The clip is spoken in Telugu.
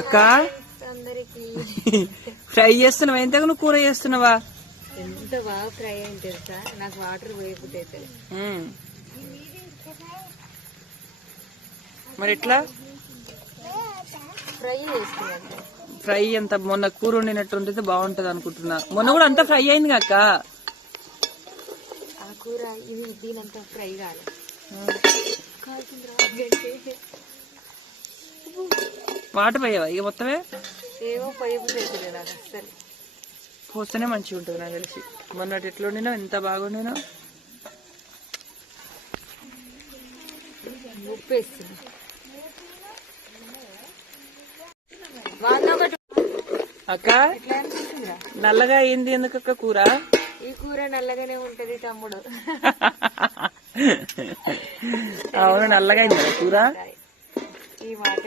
అక్క ఫ్రై చేస్తున్నావా? ఎంతకు నువ్వు కూర చేస్తున్నావా? ఎంత బాగా ఫ్రై అయింది తెలుసా, నాకు వాటర్ పోయకపోతే అవుతుంది. మరి ఎట్లా ఫ్రై చేస్తున్నాను. ఫ్రై అంత మొన్న కూర వండినట్టు ఉంటే బాగుంటది అనుకుంటున్నా. మొన్న కూడా అంతా ఫ్రై అయింది అక్క. ఆ కూర ఇది దీనంతా ఫ్రై కాదు. వాటర్ పోయావా ఇక మొత్తమే? ఏమో పోయకపోతే అవుతుంది నాకు అసలు. పోస్తేనే మంచిగా ఉంటుంది నాకు తెలిసి. మొన్నటి ఎట్లా వండినా ఎంత బాగుండినా. ఉప్పు వేస్తుంది. అక్క నల్లగా అయింది ఎందుకక్క కూర? ఈ కూర నల్లగానే ఉంటది తమ్ముడు. అవును నల్లగా అయింది కూర. ఈ మాట